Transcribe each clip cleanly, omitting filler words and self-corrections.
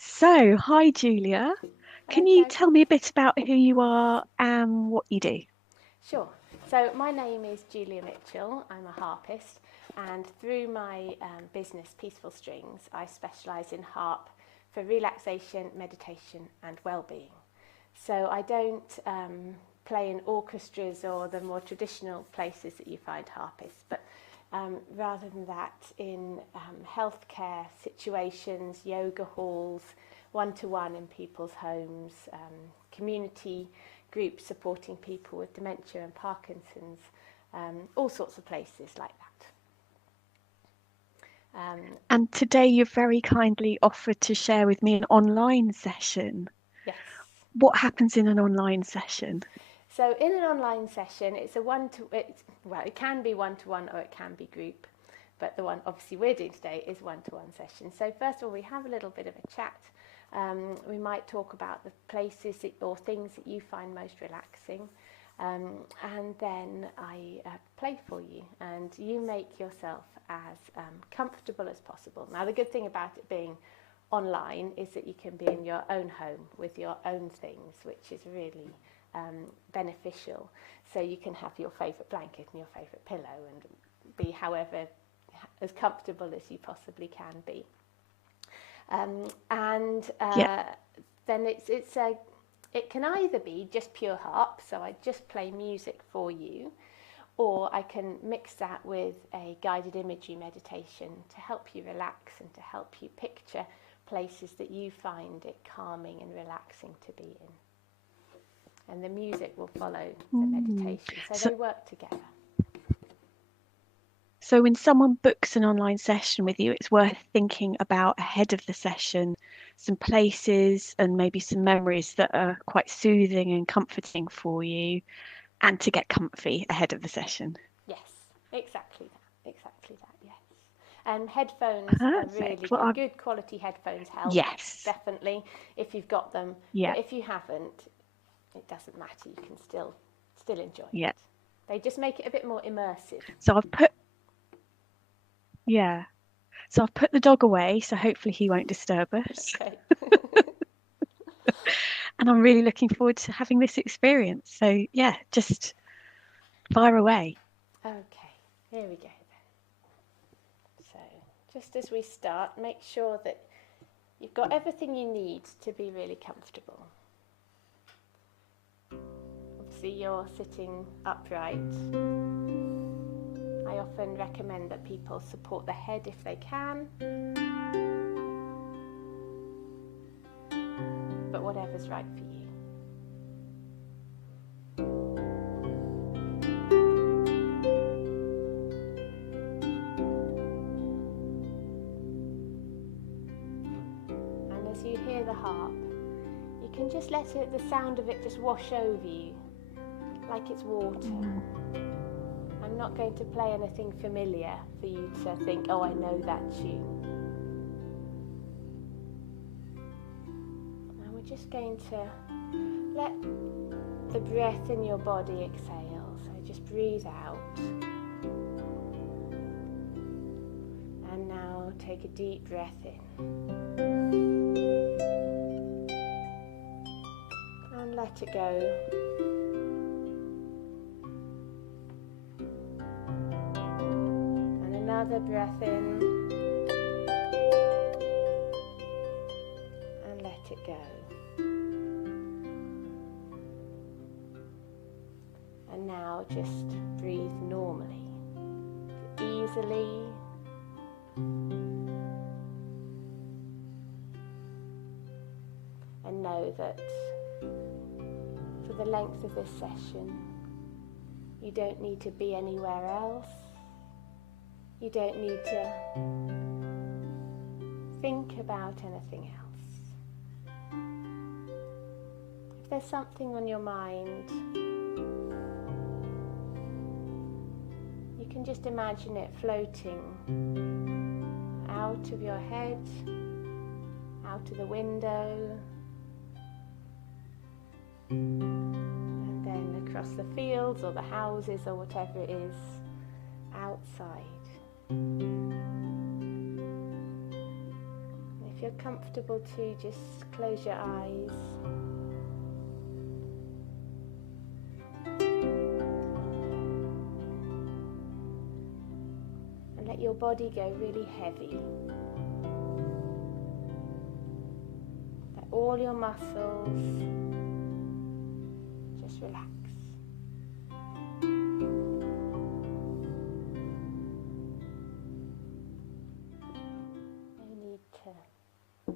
Hi Julia. Can you Okay, tell me a bit about who you are and what you do? sure. So my name is Julia Mitchell. I'm a harpist, and through my business, Peaceful Strings, I specialise in harp for relaxation, meditation, and well-being. So I don't play in orchestras or the more traditional places that you find harpists, but rather than that, in healthcare situations, yoga halls, one-to-one in people's homes, community groups supporting people with dementia and Parkinson's, all sorts of places like that. And today you've very kindly offered to share with me an online session. Yes. What happens in an online session? So in an online session, it can be one-to-one or it can be group. But the one obviously we're doing today is one-to-one session. So first of all, we have a little bit of a chat. We might talk about the places or things that you find most relaxing. And then I play for you, and you make yourself as comfortable as possible. Now, the good thing about it being online is that you can be in your own home with your own things, which is really beneficial. So you can have your favourite blanket and your favourite pillow and be however as comfortable as you possibly can be. And Yeah. then it can either be just pure harp, so I just play music for you, or I can mix that with a guided imagery meditation to help you relax and to help you picture places that you find it calming and relaxing to be in. And the music will follow the Mm. meditation, so So, they work together. so when someone books an online session with you, it's worth thinking about ahead of the session, some places and maybe some memories that are quite soothing and comforting for you, and to get comfy ahead of the session. Yes, exactly that, yes. And headphones are really Perfect. Well, good. Good quality headphones help, yes. definitely, if you've got them. Yeah. But if you haven't, it doesn't matter. You can still enjoy Yeah. it. They just make it a bit more immersive. So I've put, yeah. So I've put the dog away, so hopefully he won't disturb us. Okay. And I'm really looking forward to having this experience. So yeah, just fire away. Okay, here we go then. So, just as we start, make sure that you've got everything you need to be really comfortable. Obviously, you're sitting upright. I often recommend that people support the head if they can, but whatever's right for you. And as you hear the harp, you can just let the sound of it just wash over you like it's water. Mm. I'm not going to play anything familiar for you to think, oh, I know that tune. And we're just going to let the breath in your body exhale. So just breathe out. And now take a deep breath in. And let it go. And another breath in. And let it go. And now just breathe normally, easily. And know that for the length of this session, you don't need to be anywhere else. You don't need to think about anything else. If there's something on your mind, you can just imagine it floating out of your head, out of the window, and then across the fields or the houses or whatever it is outside. If you're comfortable to just close your eyes. And let your body go really heavy. Let all your muscles just relax. No need to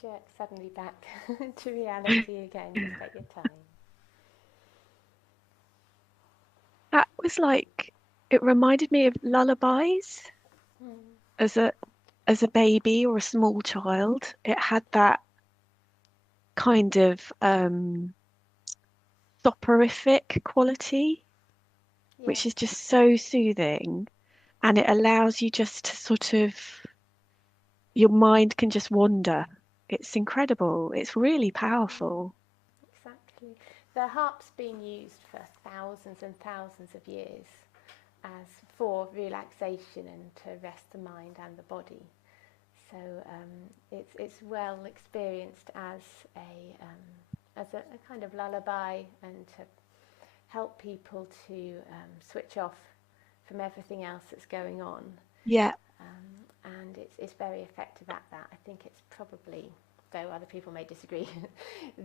jerk suddenly back to reality again. Just take your time. That was like, it reminded me of lullabies as a baby or a small child. It had that kind of soporific quality, Yes. which is just so soothing, and it allows you just to sort of, your mind can just wander. It's incredible. It's really powerful. Exactly. The harp's been used for thousands and thousands of years as for relaxation and to rest the mind and the body. So it's well experienced as a kind of lullaby and to help people to switch off from everything else that's going on. Yeah. And it's very effective at that. I think it's probably, though other people may disagree,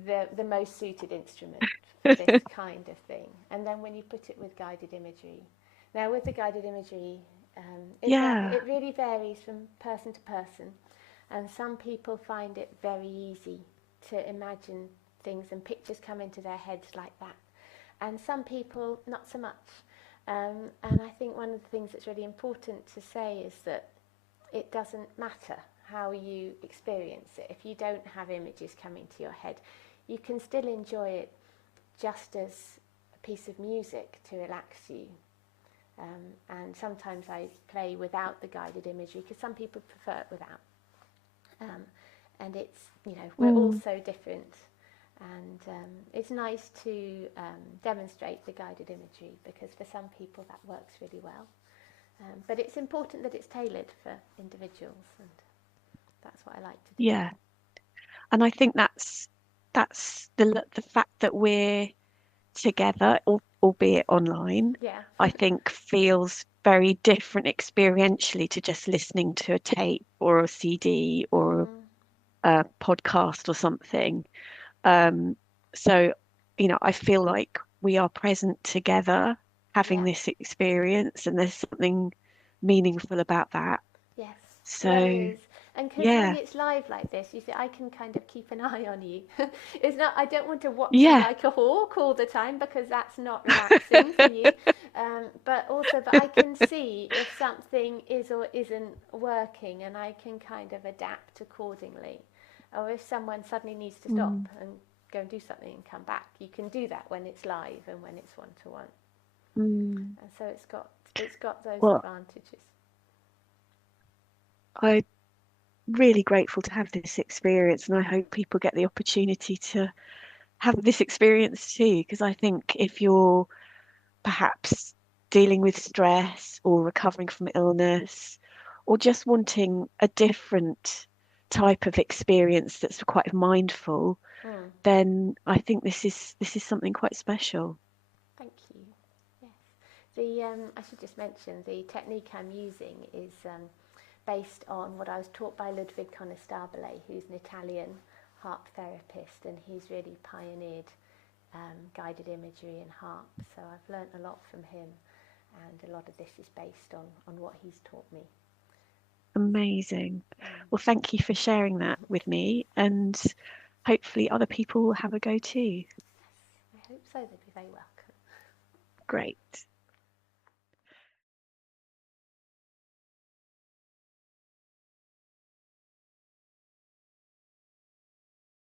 the most suited instrument for this kind of thing. And then when you put it with guided imagery. Now with the guided imagery, it really varies from person to person. And some people find it very easy to imagine things and pictures come into their heads like that. And some people, not so much. And I think one of the things that's really important to say is that it doesn't matter how you experience it. If you don't have images coming to your head, you can still enjoy it just as a piece of music to relax you. And sometimes I play without the guided imagery because some people prefer it without. And it's, we're all so different. And it's nice to demonstrate the guided imagery because for some people that works really well. But it's important that it's tailored for individuals, and that's what I like to do. Yeah. And I think that's the fact that we're together, albeit online, Yeah. I think feels very different experientially to just listening to a tape or a CD or a podcast or something. So, I feel like we are present together having this experience, and there's something meaningful about that. Yes, So, well, it is. And because when yeah, it's live like this, you see, I can kind of keep an eye on you. It's not, I don't want to watch you yeah, like a hawk all the time because that's not relaxing for you. But I can see if something is or isn't working, and I can kind of adapt accordingly. Or if someone suddenly needs to stop and go and do something and come back, you can do that when it's live and when it's one to one. And so it's got those well, advantages. I'm really grateful to have this experience, and I hope people get the opportunity to have this experience too, because I think if you're perhaps dealing with stress or recovering from illness or just wanting a different type of experience that's quite mindful, then I think this is something quite special. Thank you. Yes. I should just mention the technique I'm using is based on what I was taught by Ludwig Conestabile, who's an Italian harp therapist, and he's really pioneered guided imagery in harp. So I've learnt a lot from him, and a lot of this is based on what he's taught me. Amazing. Well, thank you for sharing that with me, and hopefully other people will have a go too. Yes, I hope so. They'd be very welcome. Great.